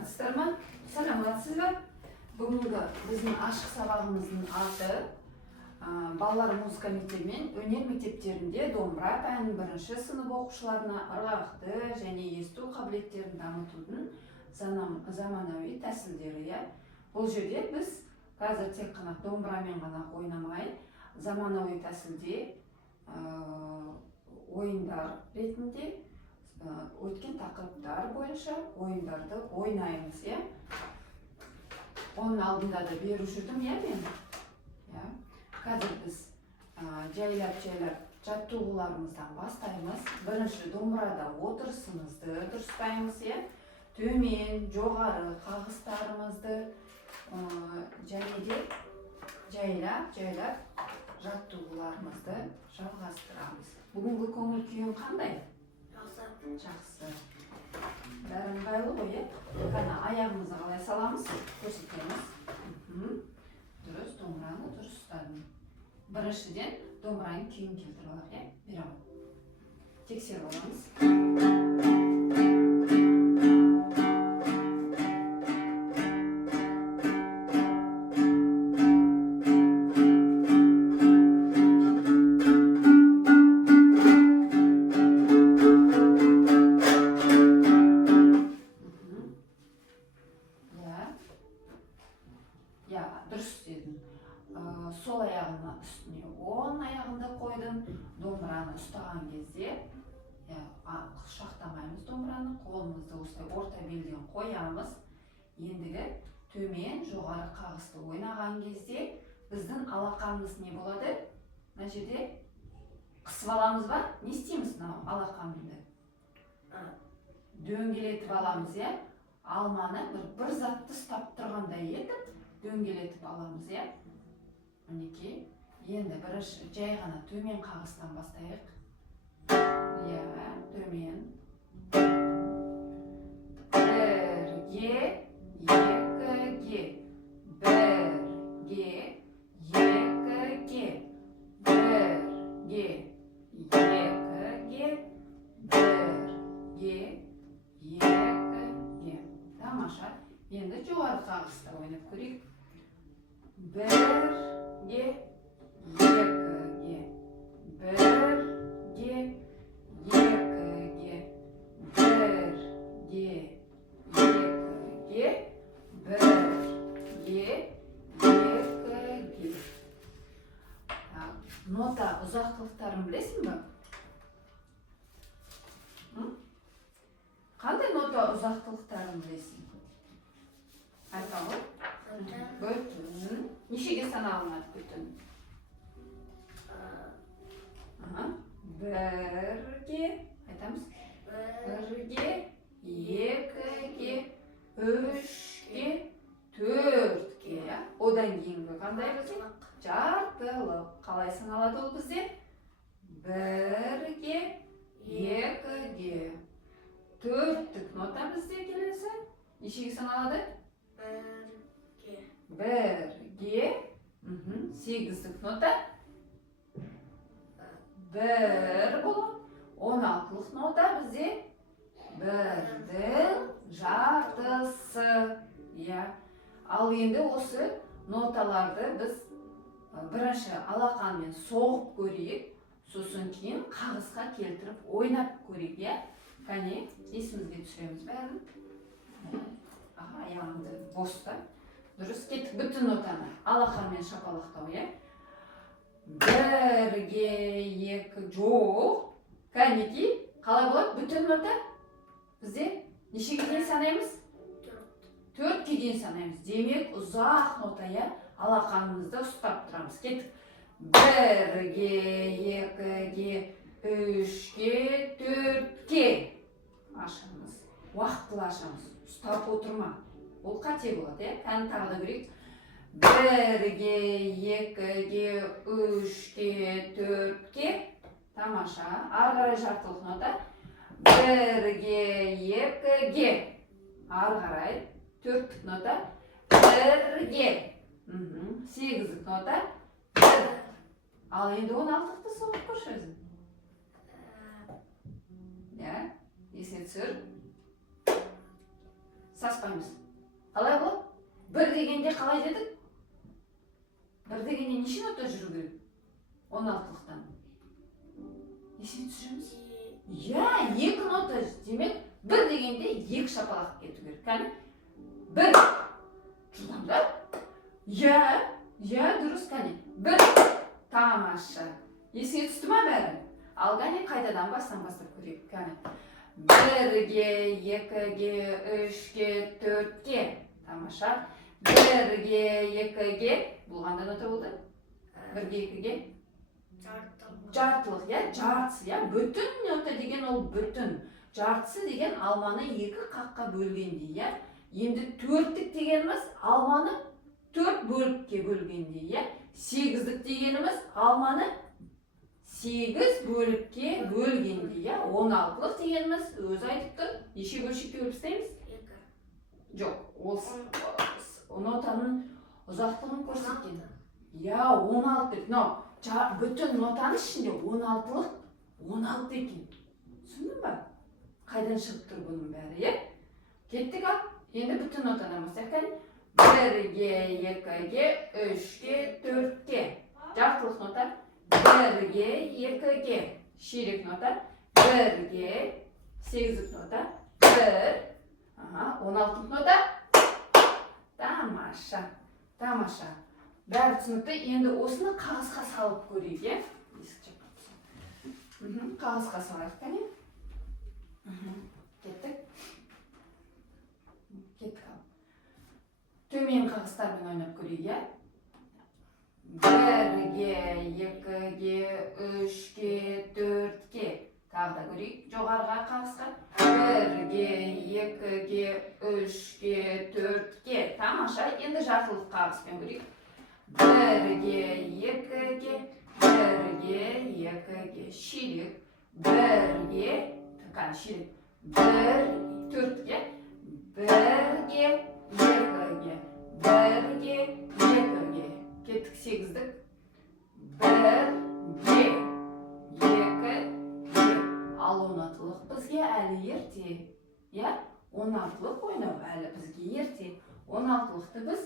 саламатсыздармы? Саламатсызбы? Бүгінгі біздің ашық сабағымыздың аты балалар музыка мектебі мен өнер мектептерінде домбыра пәнінің бірінші сынып оқушыларына ырғақты және есту қабілеттерін дамытудың заманауи тәсілдері. Бұл жерде біз қазір тек қана домбырамен ғана ойнамай, заманауи тәсілде ойындар ретінде өткен тақырыптар бойынша ойындарды ойнаймыз. Оның алдында да беріп жүрдім, мен. Қазір біз жайлап жаттығуларымыздан бастаймыз. Бірінші домбырада отырысымызды дұрыстаймыз. Төмен, жоғары қағыстарымызды және де жайлап жаттығуларымызды жалғастырамыз. Бүгінгі көңіл күйің қандай? Жақсы. Бәрі ыңғайлы ғой, Қана аяғымызды қалай саламыз? Көрсетеміз. Дұрыс, домбыраны дұрыс ұстадым. Біріншіден домбыраның күйін келтіріп алайық, берем. Тексеріп аламыз. Дұрыс істедің. Сол аяғының үстіне оң аяғында қойдың. Домбыраны ұстаған кезде құшақтамаймыз домбыраны, қолымызды осылай орта белден қоямыз. Ендігі төмен, жоғары қағысты ойнаған кезде біздің алақанымыз не болады? Мына жерде қысып аламыз ба? Не істейміз алақанымды? Дөңгелетіп аламыз, алманы бір затты ұстап тұрғандай етіп дөңгелетіп аламыз, Мінекей, енді бірінші жай ғана төмен қағыстан бастайық. Төмен. Бірге, екіге, бірге, екіге, бірге, екіге, бірге, екіге. Тамаша. Енді жоғары қағыста ойнап көрейік. Бірге, екіге, бірге, екіге, бірге, екіге, бірге, екіге. Нота ұзақтылықтарын білесің бе? Қандай нота ұзақтылықтарын білесің? Айта ғой? Бүтін. Нешеге саналынады бүтін? Бірге, айтамыз? Бірге, екіге, үшке, төртке. Одан кейінгі қандай бізде? Жартылық. Қалай саналады ол бізде? Бірге, екіге. Төрттік нота бізде келесі. Нешеге саналады? Бірге, сегіздік нота, бір болады. 16-лық нота бізде бірдің жартысы. Ал енді осы ноталарды біз бірінші алақанмен соғып көрейік, сосын кейін қағысқа келтіріп ойнап көрейік. Кәне, есімізге түсіреміз бәрін. Аяғымды боста. Дұрыс, кеттік бүтін нотаны. Алақанмен шапалақтау, Бірге, екі, жоқ. Кәнеки, қалай болады? Бүтін нота? Бізде нешеге дейін санаймыз? Төртке дейін санаймыз. Демек, ұзақ нота, алақанымызды ұстап тұрамыз. Кеттік. Бірге, екіге, үшке, төртке. Ашамыз. Уақытылы ашамыз. Ұстап отырма. Ол қате болады, Кәні тағы да көрейік. Бірге, екіге, үшке, төртке. Тамаша. Ары қарай жартылық нота. Бірге, екіге. Ары қарай. Төрттік нота. Бірге. Сегіздік нота. Ал енді 16-қты соғып көрші өзің. Есіне түсір. саспаймыз. Қалай болады? Бір дегенде қалай дедік? Бір дегенде неше нота жүру керек? 16-лықтан. Нешеге түсіреміз? Я, 2 нота. Демек, бір дегенде 2 шапалақ кету керек. Кәне? Бір. Жылдамдар? Я, дұрыс кәне. Бір. Тамаша. Есіңе түсті ма бәрі? Ал кәне қайтадан бастап көрейік. Кәне. 1-ге, 2-ге, 3-ге, 4-ге. Тамаша. 1-ге, 2-ге. Бұл қандай нота болды? 1-ге, 2-ге. Жартылық, я, жартысы, я. Бүтін нота деген ол бүтін. Жартысы деген алманы 2 қаққа бөлгенде, я. Енді 4-лік дегеніміз алманы 4 бөлікке бөлгенде, я. 8-лік дегеніміз алманы 8 бөлікке бөлгенде, я. 16-лық дегеніміз өзі айтып тұр. Неше бөлшекке бөліп істейміз? 2. Жоқ, ол нотаның ұзақтығын көрсеткен. Я, 16-лік. Бүтін нотаның ішінде 16-лық 16 екен. Түсіндің ба? Қайдан шығып тұр бұның бәрі, е? Кеттік ал. Енді бүтін нотадан бастайық. 1-ге, 2-ге, 3-ге, 4-ге. Жартылық нота. 1-ге, 2-ге. Ширек нота. 1-ге, 8-лік нота. 1. 16-лық нота. Тамаша. Тамаша. Бәрі түсінікті. Енді осыны қағазға салып көрейік, е? Қағазға салайық, кәне? Кеттік. Кеттік ал. Төмен қағыздармен ойнап көрейік, е? 1-ге, 2-ге, 3-ге, 4-ге. Тағы да көрейік. Жоғарыға қағызға. 1-ге, 2-ге, 3-ге, 4-ге. Тамаша. Енді жартылық қағызбен көрейік. 1-ге, 2-ге, 1-ге, 2-ге. Ширек. 1-ге, қане ширек. 4-ге. 1-ге, 2-ге. 1-ге, 2-ге. Кеттік 8-лік. 1-ге, 2-ге. Ал 16-лық бізге әлі ерте. Я, 16-лық ойнау әлі бізге ерте. 16-лықты біз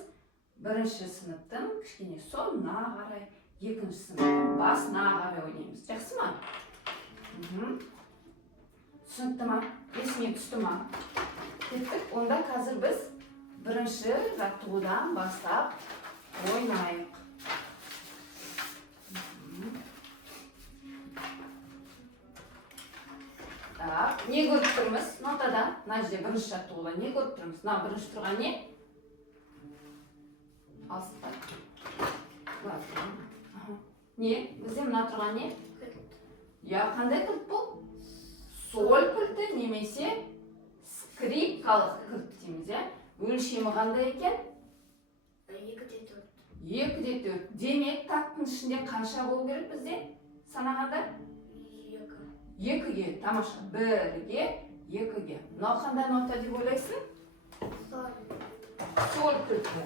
бірінші сыныптың кішкене соңына қарай, екінші сыныптың басына қарай ойнаймыз. Жақсы ма? Түсінікті ма? Есіңе түсті ма? Кеттік. Онда қазір біз бірінші жаттығудан бастап ойнайық. Не көріп тұрмыз? Нотада, мына жерде бірінші жаттығуда не көріп тұрмыз? Мына бірінші тұрған не? Алсыпай. Не? Бізде мына тұрған не? Я, қандай кілт бұл? Соль кілті немесе скрипкалық кілт дейміз, я? Өлшемі қандай екен? 2-де 4. 2-де 4. Демек, тақтың ішінде қанша болу керек бізде? Санағанда? 2-ге. Тамаша. 1-ге, 2-ге. Мынау қандай нота деп ойлайсың? Соль кілті.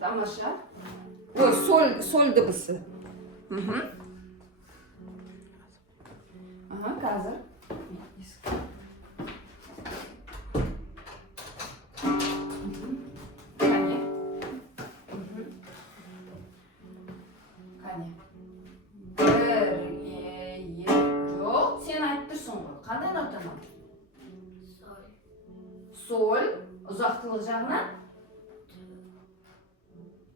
Тамаша. Ой, соль дыбысы. Қазір. Қане. Қане. 1-ге, 2. Жоқ, сен айтып тұрсың ғой. Қандай нотаны? Соль. Ұзақтылық жағынан?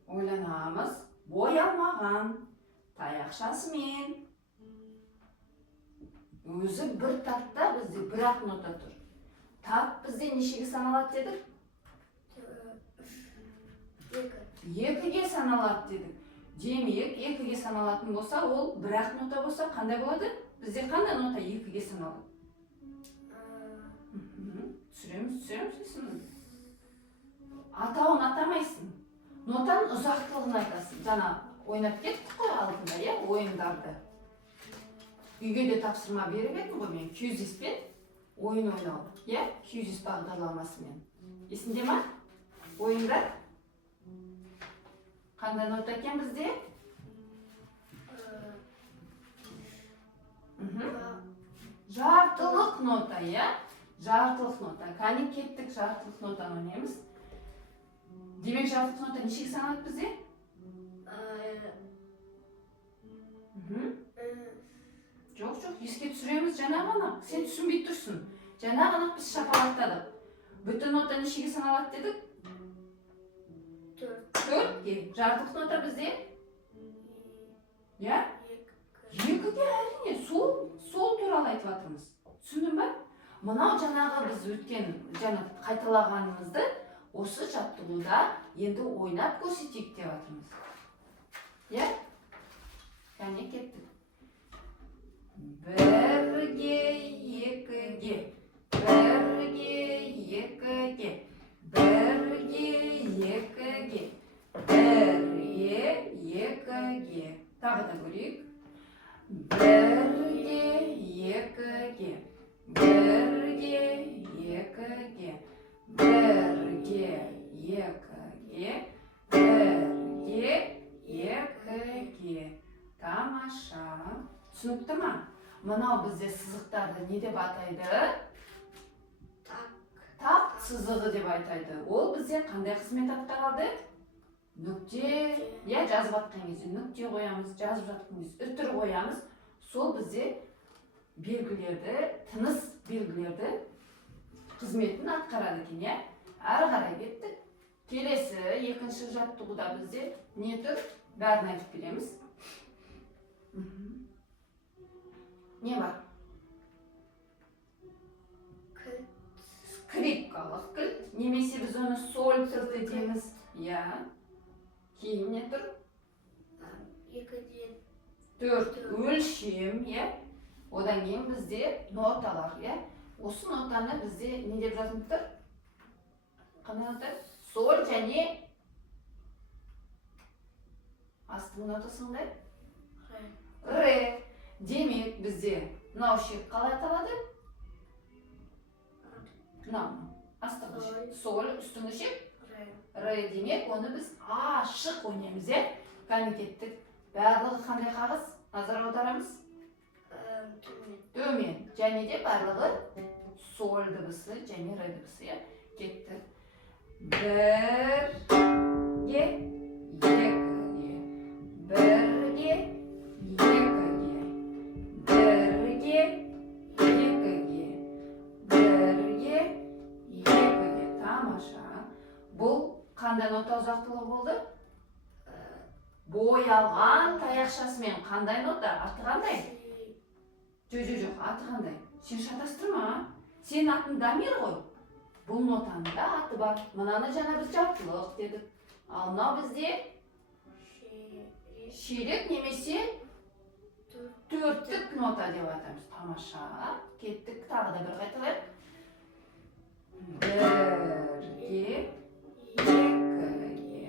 Ойланамыз. Боялмаған. Таяқшасымен. Өзі бір татта бізде бір-ақ нота тұр. Тат бізде нешеге саналады дедік? 2-ге саналады дедік. Демек, 2-ге саналатын болса, ол бір-ақ нота болса, қандай болады? Бізде қандай нота 2-ге саналады? Түсіреміз. Атауын атамайсың. Нотаның ұзақтылығын айтасың. Жаңа ойнап кеттік қой алдында, я, ойындарды. Үйге де тапсырма беріп едім ғой мен QGIS-пен ойын ойнау. Я, QGIS бағдарламасымен. Есінде ма? Ойындар? Қандай нота екен бізде? Жартылық нота, я? Жартылық нота. Кәне кеттік жартылық нотаны ойнаймыз. Демек жартылық нота нешеге саналады бізде? Жоқ, еске түсіреміз жаңа ғана. Сен түсінбей тұрсың. Жаңа ғана біз шапалақтадық. Бүтін нота нешеге саналады дедік? 4-ге. Жартылық нота бізде? Я? 2-ге әрине. Сол туралы айтып жатырмыз. Түсіндің ба? Мынау жаңағы біз өткен қайталағанымызды осы жаттығуда енді ойнап көрсетейік деп жатырмыз. Я? Кәне кеттік. 1-ге, 2-ге, 1-ге, 2-ге, 1-ге, 2-ге, 1-ге, 2-ге. Тағы да көрейік. 1-ге, 2-ге, 1-ге, 2-ге, 1-ге, 2-ге, 1-ге, 2-ге. Тамаша. Түсінікті ма? Мынау бізде сызықтарды не деп атайды? Тақ сызығы деп айтайды. Ол бізде қандай қызмет атқарады? Нүкте, жазып жатқан кезде нүкте қоямыз, жазып жатқан кезде үтір қоямыз. Сол бізде белгілерді, тыныс белгілерді қызметін атқарады екен, Әрі қарай кеттік. Келесі екінші жаттығуда бізде не тұр? Бәрін айтып береміз. Не бар? Скрипкалық кілт, немесе біз оны соль кілті дейміз. Кейін не тұр? 4 өлшем, Одан кейін бізде ноталар, Осы нотаны бізде не деп жазылып тұр? Қандай нота? Соль және астыңғы нотасы қандай? Ре. Демек бізде мынау шек қалай аталады? Астыңғы шек. Соль, үстіңгі шек? Ре. Демек, оны біз ашық ойнаймыз, Кәне кеттік. Барлығы қандай қағыз? Назар аударамыз? Төмен. Және де барлығы соль дыбысы және ре дыбысы, Кеттік. 1-ге, 2-ге, 1-ге, 2-ге, 1-ге, 2-ге, 1-ге, 2-ге. Тамаша. Бұл қандай нота ұзақтылығы болды? Боялған таяқшасымен қандай нота? Аты қандай? Жоқ, аты қандай? Сен шатастырма. Сен атын дамир ғой. Бұл нотаның да аты бар. Мынаны жаңа біз жартылық дедік. Ал мынау бізде ширек немесе төрттік нота деп атаймыз. Тамаша. Кеттік, тағы да бір қайталайық. 1-ге, 2-ге,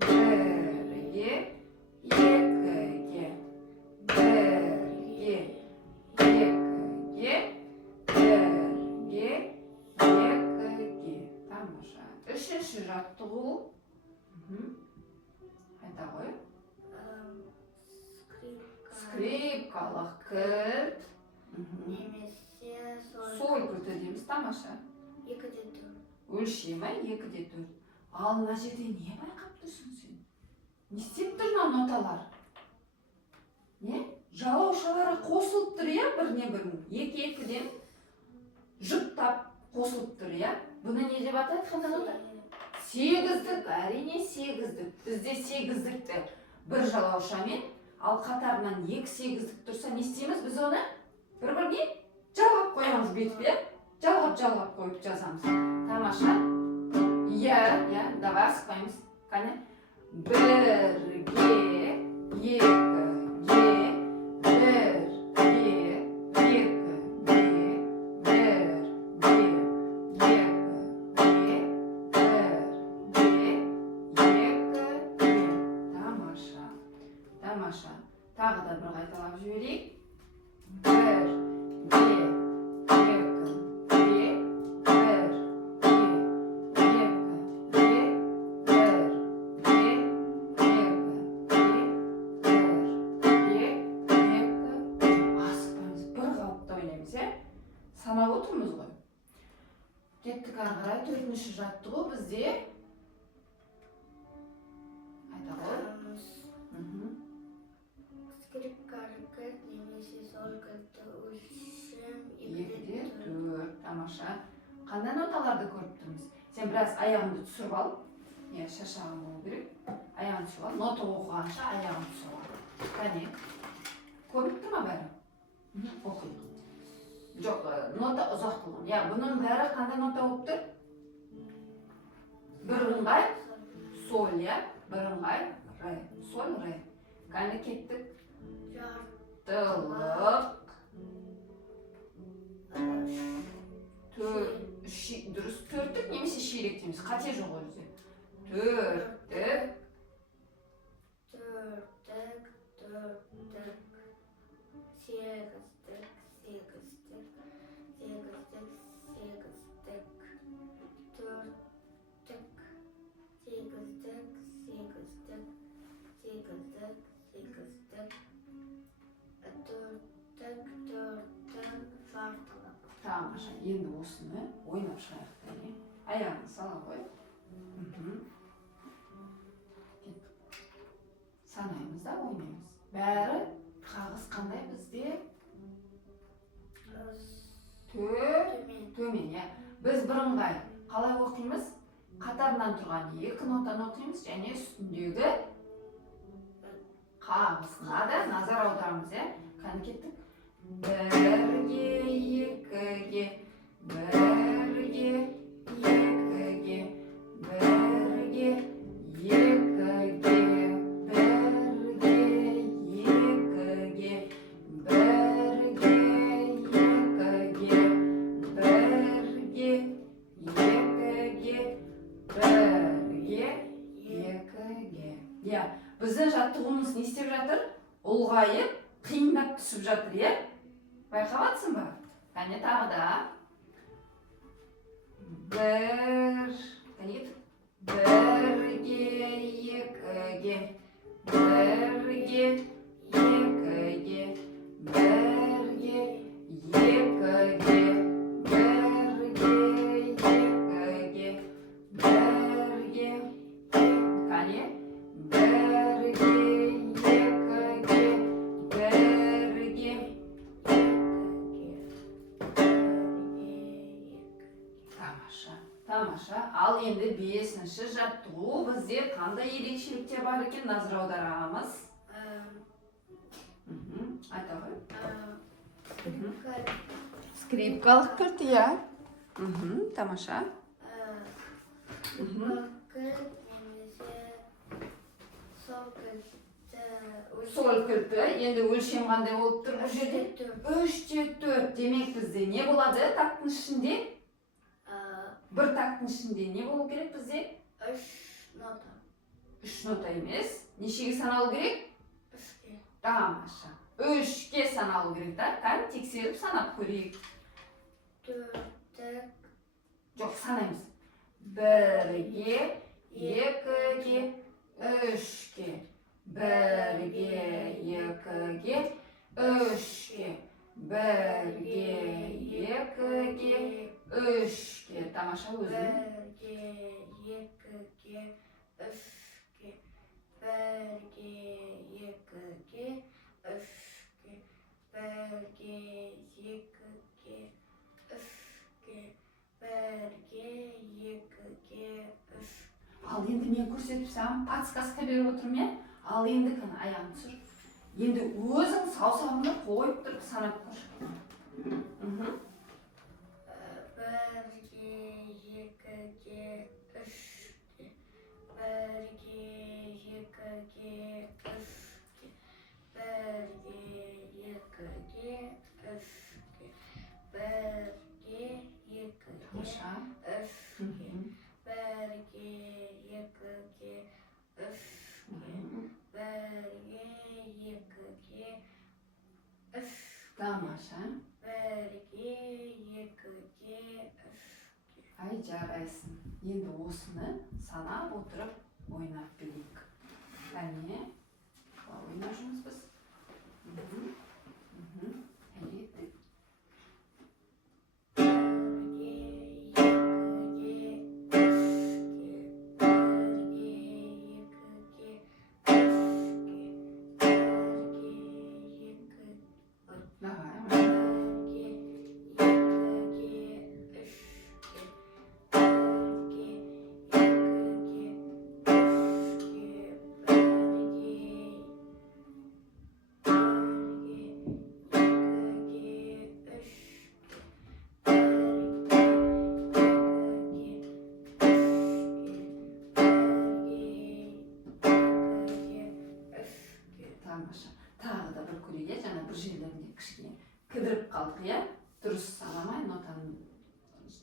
1-ге, 2-ге, 1-ге, 2-ге, 1-ге, 2-ге. Тамаша. Үшінші жаттығу. Қайта қой. Скрипкалық кілт. Немесе Соль кілті дейміз. Тамаша. 2-де 4. Өлшемі 2-де 4. Ал мына жерде не байқап тұрсың сен? Не істеп тұр мына ноталар? Жалаушалары қосылып тұр, біріне бірін. 2-2-ден жұптап қосылып тұр, Бұны не деп атайды? Қандай нота? Сегіздік, әрине сегіздік. Бізде сегіздікті бір жалаушамен, ал қатарынан 2 сегіздік тұрса, не істейміз? Біз оны бір-біріне жалғап қоямыз бетіп, жалғап қойып жазамыз. Тамаша. Давай асықпаймыз. Қане? 1-ге, 2-ге, 1-ге, 2-ге, 1-ге, Тағы да бір қайталап жіберейік. 1-ге, 2-ге, 1-ге, асықпаймыз. Бір қалыпта ойнаймыз, санап отырмыз ғой. Kеттік ары қарай. Төртінші жаттығу бізде. Айта ғой. Скрипка әрекет немесе сол кілтті өлшем 2-де 4. Тамаша. Қандай ноталарды көріп тұрмыз? Сен біраз аяғыңды түсіріп ал. Шашағың болу керек. Аяғын түсіріп ал. Нота оқығанша аяғын түсіріп ал. Қане. Көріп тұр ма бәрі? Оқиық. Жоқ, нота ұзақ болған. Бұның бәрі қандай нота болып тұр? Бірыңғай сол, бірыңғай ре. Сол, ре. Қане кеттік. Жартылық. Дұрыс, төрттік немесе ширек дейміз. Қате жоқ өзі. Төрттік. Тамаша, енді осыны ойнап шығайық. Аяғын сала қой. Санаймыз да ойнаймыз. Бәрі қағыз қандай бізде? Төмен. Біз бірыңғай қалай оқимыз? Қатарынан тұрған екі нотаны оқимыз және үстіндегі қағызға да назар аударамыз. Қане кеттік. Бірге, екіге, бірге, екіге, бірге, екіге, бірге, екіге, бірге, екіге, бірге, екіге, бірге, екіге. Біздің жаттығуымыз не істеп жатыр? Ұлғайып, қиындап түсіп жатыр, Байқаватсың ба? Қане тағы да. Бірге, екіге, бірге, екіге, бірге, екіге, бірге, екіге, бірге, қане? Тамаша. Ал енді бесінші жаттығу бізде қандай ерекшеліктер бар екен назар аударамыз. Айта ғой. Скрипкалық кілт, Тамаша. Сол кілті. Енді өлшем қандай болып тұр бұл жерде? 3-те 4. Демек бізде не болады тактың ішінде? Бір тактың ішінде не болу керек бізде? 3 нота. 3 нота емес. Нешеге саналу керек? 3-ке. Тамаша. 3-ке саналу керек, Қане тексеріп санап көрейік. 4-тік. Жоқ, санаймыз. 1-ге, 2-ге, 3-ге. 1-ге, 2-ге, 3-ге. 1-ге, 2-ге, 3-ге. Тамаша өзің. 1-ге, 2-ге, 3-ге. 1-ге, 2-ге, 3-ге. 1-ге, 2-ге, 3-ге. 1-ге, 2-ге, 3-ге. Ал енді мен көрсетіп саған подсказка беріп отырмын, Ал енді кәне аяғын түсір. Енді өзің саусағыңды қойып тұрып санап көр. 1-ге, 2-ге, 3-ге. 1-ге, 2-ге, 3-ге. 1-ге, 2-ге, 3-ге. 1-ге, 2-ге, 3-ге. 1-ге, 2-ге, 3-ге. Тамаша. 1-ге, 2-ге, 3-ге. Ай, жарайсың. Енді осыны санап отырып ойнап білейік. Қане, ойнап жүрміз біз. Әйеттік. 1-ге, 2-ге,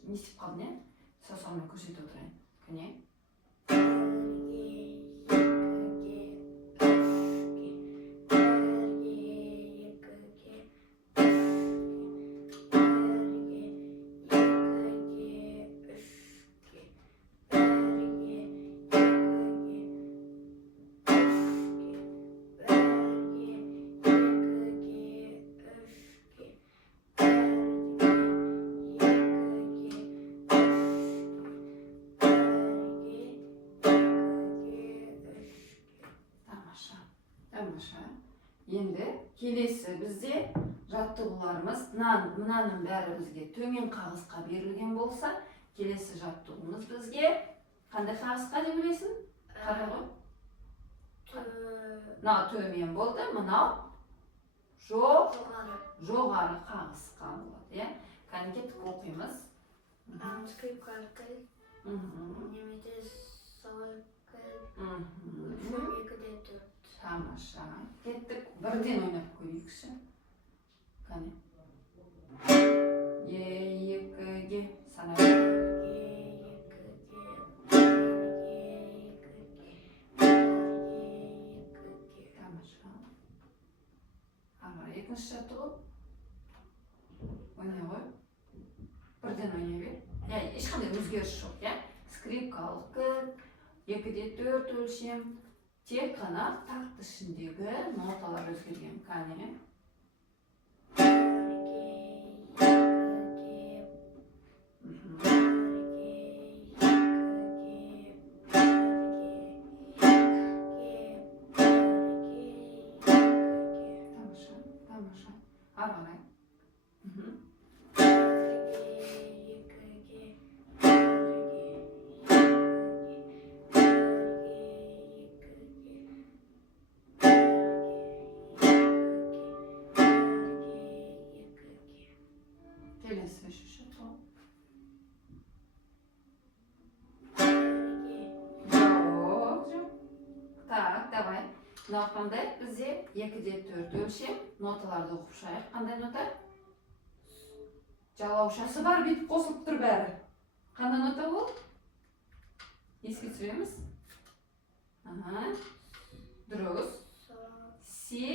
не істеп қалдың, иә? Саусағыммен көрсетіп отырайын. Кәне. Тамаша. Енді келесі бізде жаттығуларымыз, мынаның бәрі бізге төмен қағысқа берілген болса, келесі жаттығуымыз бізге қандай қағысқа деп білесің? Қара ғой? Мына төмен болды, мынау жоғары қағысқа болады, иә? Қане кеттік оқимыз. Скрипка кіл, немесе сол кіл, 2-де 4. Тамаша. Кеттік, бірден ойнап көрейікші. Қане. Екіге сана. Тамаша. Ағара, екінші жаттығу. Ойнай ғой. Бірден ойнай бер. Ешқандай өзгеріс жоқ, иә? Скрипкалық кіл, 2-де 4 өлшем. Тек қана такт ішіндегі ноталар өзгерген. Қане. Тамаша. Ары қарай. Келесі үшінші топ. Жоқ. Так, давай. Мынау қандай? Бізде 2-де 4 өлшем. Ноталарды оқып шығайық. Қандай нота? Жалаушасы бар, бүйтіп қосылып тұр бәрі. Қандай нота ол? Еске түсіреміз? Дұрыс. Се.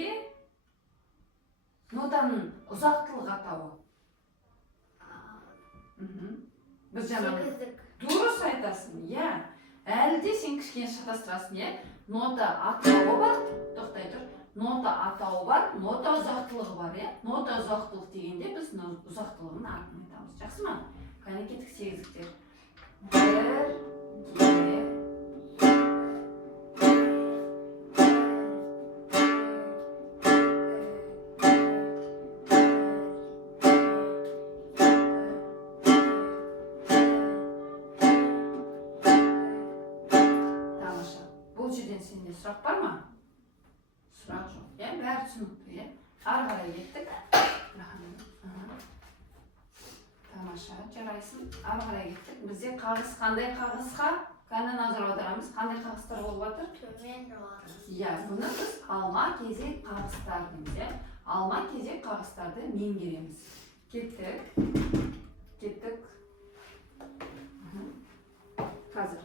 Нотаның ұзақтылық атауы. Біз жаңағы дұрыс айтасың, иә. Әлі де сен кішкене шатастырасың, иә. Нота атауы бар, тоқтай тұр. Нота атауы бар, нота ұзақтылығы бар, иә. Нота ұзақтылық дегенде біз ұзақтылығын атын айтамыз. Жақсы ма? Қане кеттік сегіздіктер. Бірге. Сенде сұрақ бар ма? Сұрақ жоқ, иә? Бәрі түсінікті, иә? Ары қарай кеттік. Тамаша, жарайсың. Ары қарай кеттік. Бізде қағыс қандай қағысқа? Қане назар аударамыз. Қандай қағыстар болып жатыр? Төмен жоғары. Иә, бұны біз алма-кезек қағыстар дейміз, иә? Алма-кезек қағыстарды меңгереміз. Кеттік. Қазір.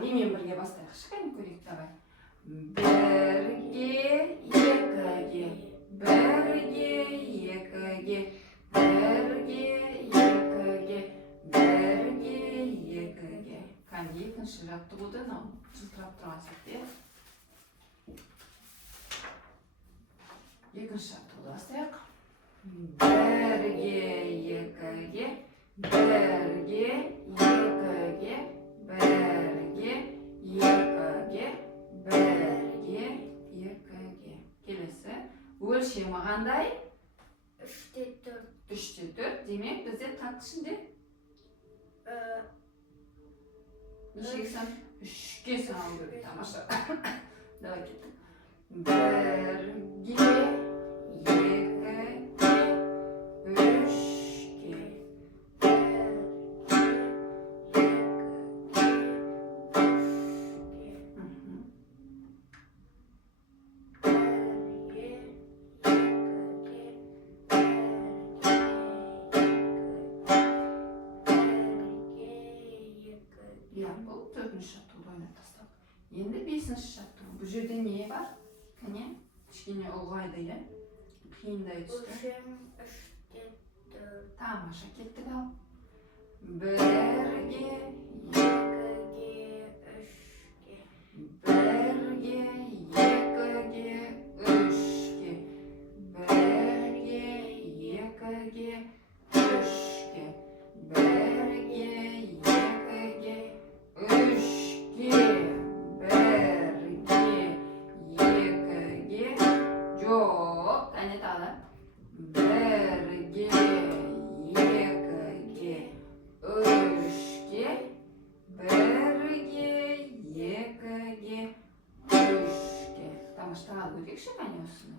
Немен бірге бастайық. Шықайын көрейік, давай. Бірге, екіге. Бірге, екіге. Бірге, екіге. Бірге, екіге. Қане екінші жаттығуды жылтырап тұрған сәтте. Екінші жаттығуды бастайық. Бірге, екіге. Бірге, екіге. Бірге, екіге, бірге, екіге. Келесі. Өлшемі қандай? 3-де 4. 3-де 4. Демек, бізде такт ішінде? Нешеге сан? 3-ке саналу керек. Тамаша. Давай кеттік. Бірге, екіге, 3-ке. ойлап тастадық. Енді 5-ші жаттығу. Бұл жерде не бар? Кәне, кішкене ұлғайды, иә? Қиындай түсті. 3'te 4. Тамаша, кеттік ал. 1-ге, 2'ge 3'ge. 1-ге, 2-ге, 3-ге. 1-ге, 2-ге, 3-ге. 1-ге, 2-ге, 3-ге. 1-ге, 2-ге. Жоқ, әне тағы. 1-ге, 2-ге, 3-ге. 1-ге, 2-ге, 3-ге. Тамаша, тағы көтекші кәне осыны.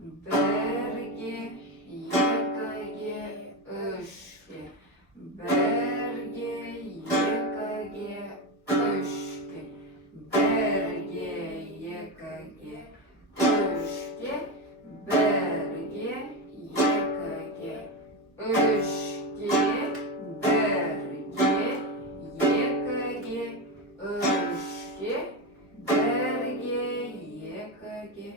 1-ге, 2-ге, 3-ге. 1-ге, 2-ге, 3-ге. 1-ге, 2-ге, 3-ге. 1-ге, 2-ге, 3-ге. 1-ге, 2-ге, 3-ге. 1-ге, 2-ге,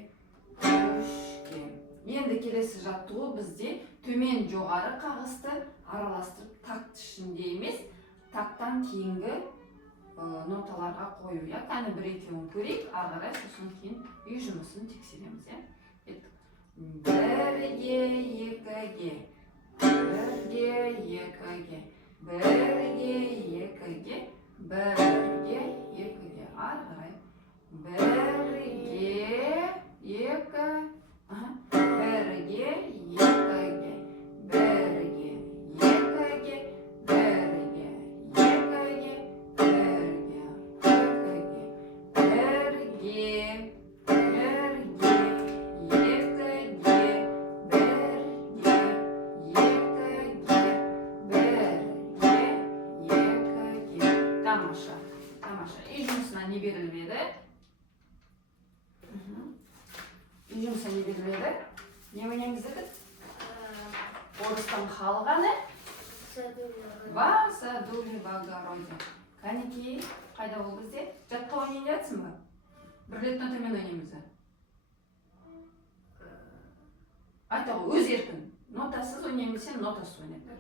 3-ге. Енді келесі жаттығу бізде төмен жоғары қағысты араластырып такт ішінде емес, тактан кейінгі ноталарға қою. Кәні бір-екеуін көрейік, ары қарай сосын кейін үй жұмысын тексереміз. 1-ге, 2-ге, 1-ге, 2-ге, 1-ге, 2-ге, 1-ге, 2-ге, ары қарай. 1-ге, 2, 1-ге, 2-ге, 1-ге, 2-ге, 1-ге, 2-ге, 1-ге, 2-ге, 1-ге. Тамаша, тамаша. Үй жұмысына не берілмеді? Үй жұмысына не берілмеді? Не ойнаймыз дедік? Орыстың халық әні? Садули в огороде. Кәнекей, қайда ол бізде? Жатқа ойнайын жатсың ба? Бір рет нотамен ойнаймыз ба? Айта ғой, өз еркін. Нотасыз ойнаймыз, сен нотасыз ойнап бер.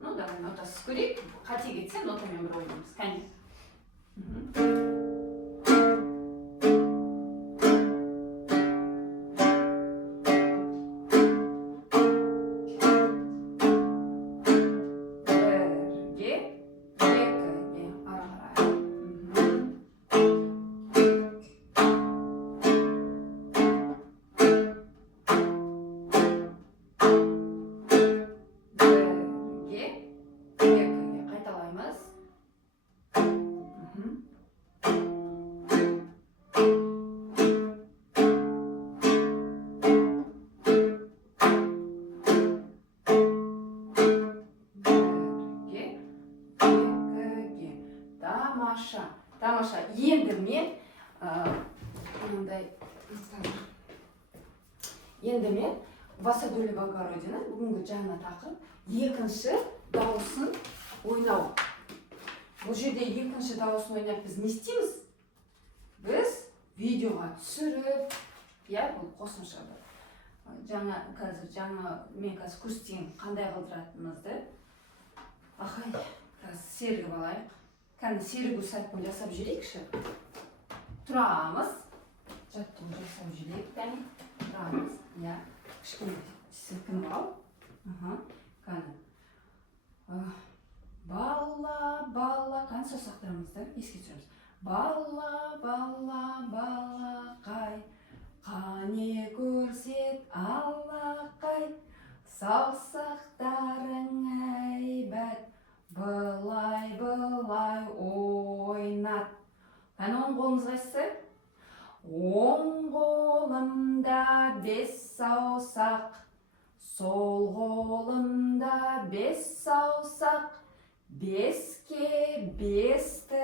Ну, давай нотасыз көрейік. Қате кетсе, нотамен бір ойнаймыз. Кәне. Тамаша. Енді мен Васадули в огородені бүгінгі жаңа тақырып екінші дауысын ойнау. Бұл жерде екінші дауысын ойнап біз не істейміз? Біз видеоға түсіріп, бұл қосымша бар. Мен қазір көрсетейін қандай қылдыратынымызды. Ақай, қазір сергіп алайық. Кәні сергу сәтпен жасап жүрейікші. Тұрамыз. Жаттығын жасап жүрейік, кәні. Тұрамыз. Кішкене сілкініп ал. Кәні. Бала, бала. Кәні саусақтарымызды еске түсіреміз. Бала, бала, балақай. Қане көрсет алақай. Саусақтарың әйбәт. Былай, былай ойнат. Кәні оң қолымыз қайсысы? Оң қолымда 5 саусақ. Сол қолымда 5 саусақ. 5-ке 5-ті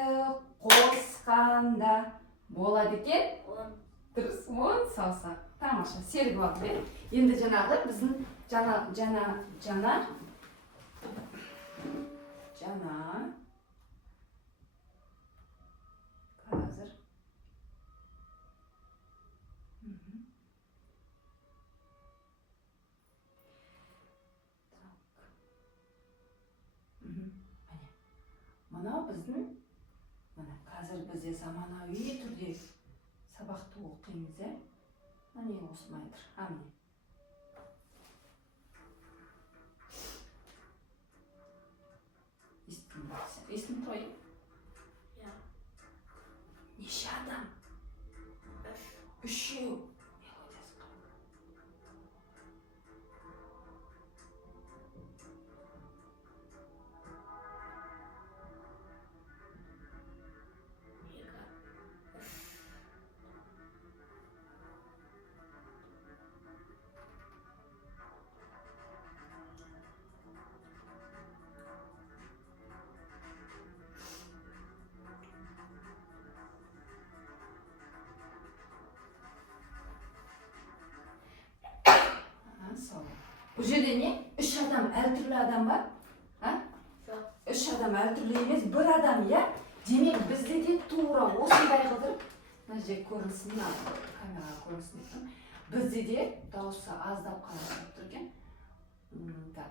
қосқанда болады екен? 10 саусақ. Тамаша, сергіп алып бер. Енді жаңағы біздің біздің мына қазір бізде заманауи түрде сабақты оқимыз, міне осылайдыр. Міне. Естің қойып? Ja. Неше адам? Үшеу. Бұл жерде не? Үш адам, әртүрлі адам бар? Үш адам әртүрлі емес, бір адам, Демек, бізде де тура осындай қылдырып, мына жер көрінсін, камераға көрінсін екен. Бізде де дауысы аздап қалып тұр екен. Так.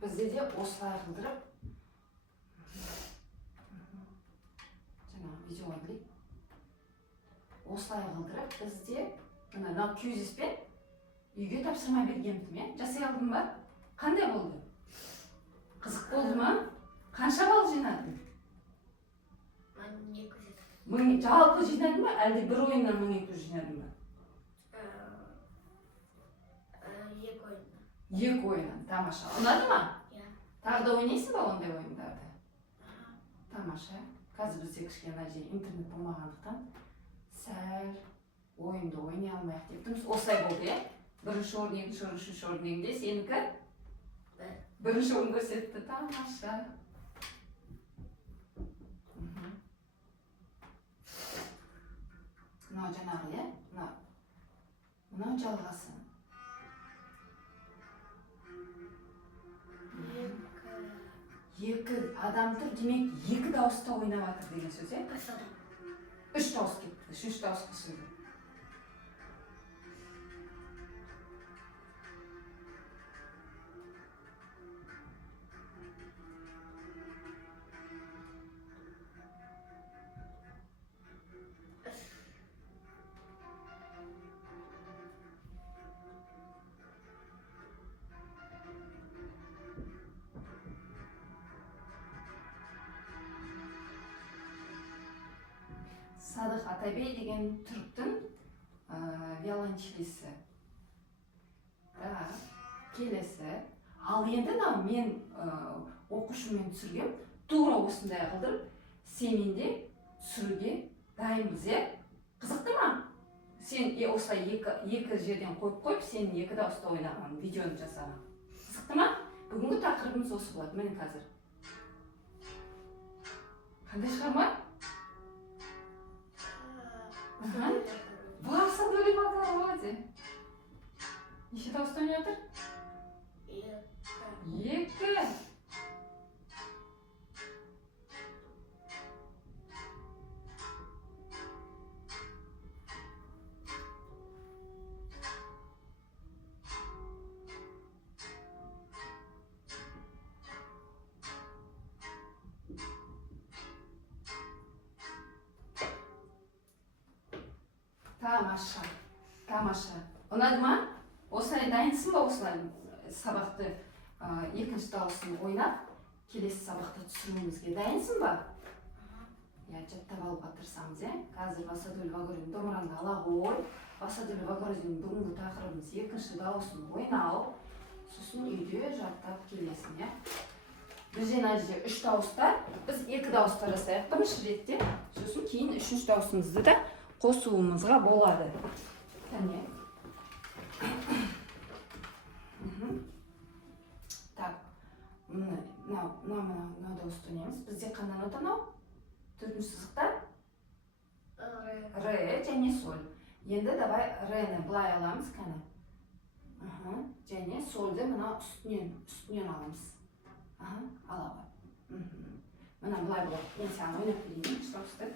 Бізде де осылай қылдырып, видеоға келейік. Осылай қылдырып, бізде мына күйзеспен үйге тапсырма бергенмін, жасай алдым ба? Қандай болды? Қызық болды ма? Қанша балл жинадың? Жалпы жинадың ба? Әлде бір ойыннан 1200 жинадың ба? Екі ойыннан, тамаша. Ұнады ма? Тағы да ойнайсың ба ондай ойындарды? Тамаша. Қазір бізде кішкене интернет болмағандықтан сәл ойынды ойнай алмайық деп тұрмыз. Осылай болды, Бірінші орын, екінші орын, үшінші орын дегенде сенікі? Бірінші орын көрсетті, тамаша. Мынау жаңағы, мынау жалғасы. Екі адам тұр, демек екі дауыста ойнап жатыр деген сөз, Үш дауыс кетті, үшінші дауыс қосылды. Садық Атабей деген түріктің виолончелисі. Келесі. Ал енді мен оқушымен түсіргем, тура осындай қылдырып, семенде түсіруге дайынбыз, Қызықты ма? Сен осылай екі жерден қойып, сен екі дауыста ойнаған видеоны жасаған. Қызықты ма? Бүгінгі тақырыбымыз осы болады, міне қазір. Қандай шығарма? Varsa böyle bakalım hadi. Неше дауыста ойнап жатыр? Екі. Тамаша. Ұнады ма? Осылай дайынсың ба осылай сабақты екінші дауысын ойнап, келесі сабақты түсіруімізге дайынсың ба? Жаттап алуға тырысамыз, Қазір Басадөл Вагорин домбыраңды ала қой. Басадөл Вагорин бүгінгі тақырыбымыз екінші дауысын ойнау. Сосын үйде жаттап келесің, Біз жерде үш дауыста, біз екі дауыста жасайық бірінші ретте, сосын кейін үшінші дауысымызды да қосуымызға болады. Кәне. Так, мына дауысты ойнаймыз. Бізде қандай нота мынау? Төртінші сызықта? Ре және соль. Енді давай рені былай аламыз, кәне. Және сольді мына үстінен аламыз. Алабы. Мына былай болады. Мен саған ойнап берейін, дауысты.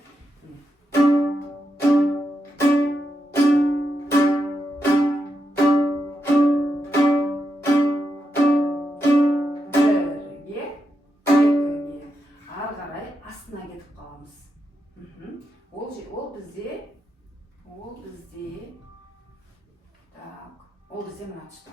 Ол кезде мына тұста.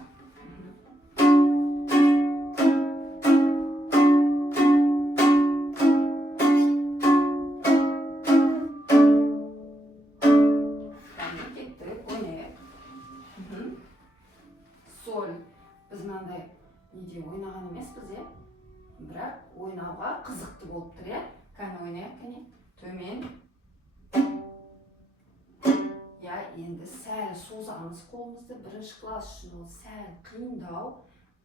Кеттік, ойнайық. Соль. Біз мынандай неде ойнаған емеспіз, бірақ ойнауға қызықты болып тұр, Кәне ойнайық, кәне. Төмен. Енді сәл созамыз қолымызды. Бірінші класс үшін ол сәл қиындау,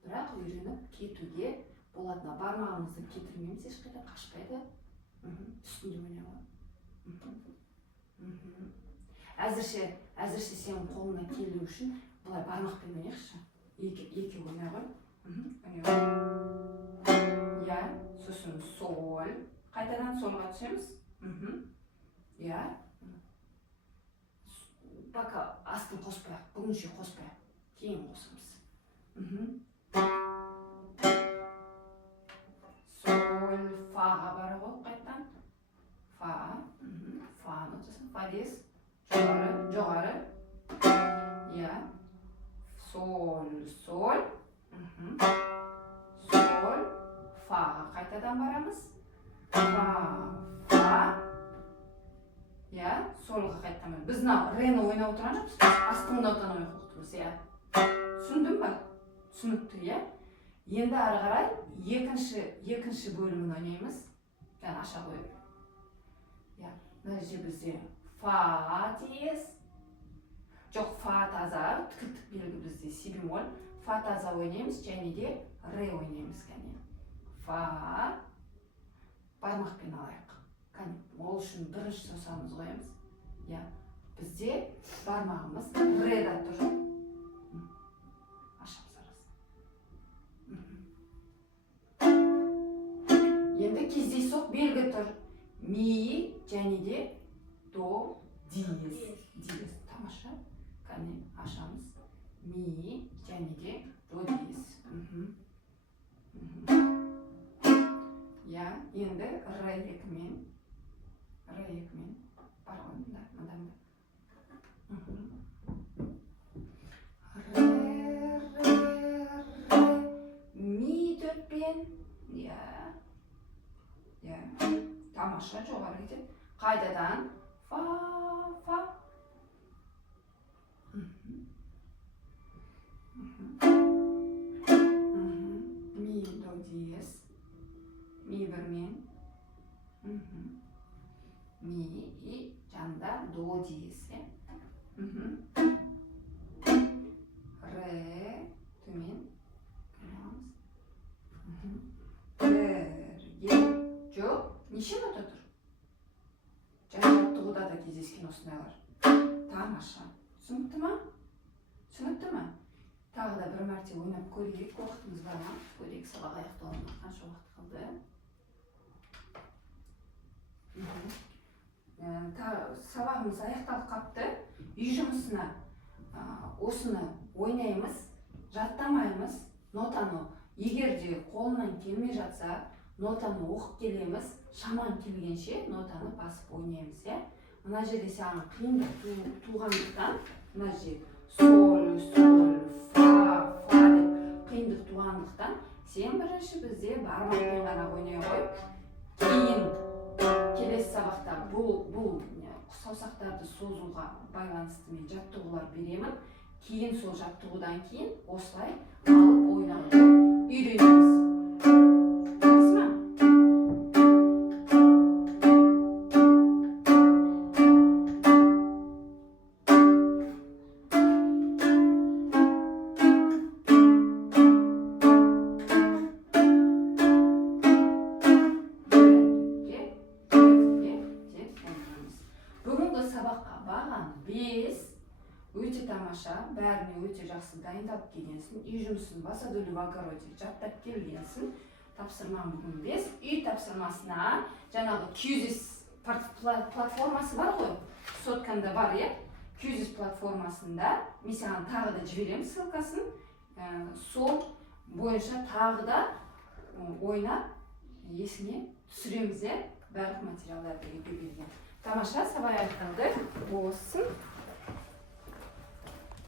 бірақ үйреніп кетуге болатына. Бармағымызды кетірмейміз, ешқайда қашпайды. Үстінде ойнауға. Әзірше сенің қолыңа келу үшін бұлай бармақпен ойнайықшы. Екі ойнай ғой. Сосын соль. Қайтадан солға түсеміз. Пока астын қоспайық, бүгінше қоспайық. Кейін қосымыз. Соль, фаға бара ғой қайттан. Фа. Фаны өтесің. Фа дейіз. Жоғары. Соль. Соль. Фаға қайтадан барамыз. Фа. Солға қайттамын. Біз рені ойнап отырған жоқпыз. Астың нотаны ойнап отырмыз. Түсіндің ба? Түсінікті, Енді ары қарай екінші бөлімін ойнаймыз. Аша қойып. Мына жерде бізде фа дейіз. Жоқ, фа таза, тікілтік белгі бізде си бемоль. Фа таза ойнаймыз, және де ре ойнаймыз. Фа. Бармақпен алайық. Ол үшін бірінші сосамыз қоямыз. Бізде бармағымыз реда тұр. Ашамыз арасы. Енді кездейсоқ белгі тұр. Ми және де до диез. Тамаша. Кәне ашамыз. Ми және де до диез. Енді ре екімен бар ғой, мында. Ми төртпен. Тамаша, жоғары кетеді. Қайдадан фа. Ми до диез. Ми бірмен. Ми и жанда до диез. Ре төмен. Жоқ, неше нота тұр? Және жаттығуда да кездескен осындайлар. Тамаша. Түсінікті ма? Тағы да бір мәрте ойнап көрейік. Уақытымыз бар ма? Көрейік, сабақ аяқталуына қанша уақыт қалды. Сабағымыз аяқталып қапты. Үй жұмысына осыны ойнаймыз, жаттамаймыз. Нотаны егер де қолынан келмей жатса, нотаны оқып келеміз. Шаман келгенше нотаны басып ойнаймыз. Мына жерде саған қиындық туғандықтан, мына жерде соль, фа деп қиындық туғандықтан, сен бірінші бізде бармақпен ғана ойнай ғой. Кейін келесі сабақта бұл саусақтарды созуға байланысты мен жаттығулар беремін. Кейін сол жаттығудан кейін осылай алып ойнауды үйренеміз. Өте тамаша, бәріне өте жақсы дайындалып келгенсің. Үй жұмысын басадөлі в огороде жаттап келгенсің. Тапсырмам бүгін 5. Үй тапсырмасына жаңағы QGIS платформасы бар ғой. Сотканда бар, QGIS платформасында мен саған тағы да жіберемін ссылкасын. Сол бойынша тағы да ойнап есіңе түсіреміз. Барлық материалдарды берген. Тамаша, сабақ аяқталды. Болсын.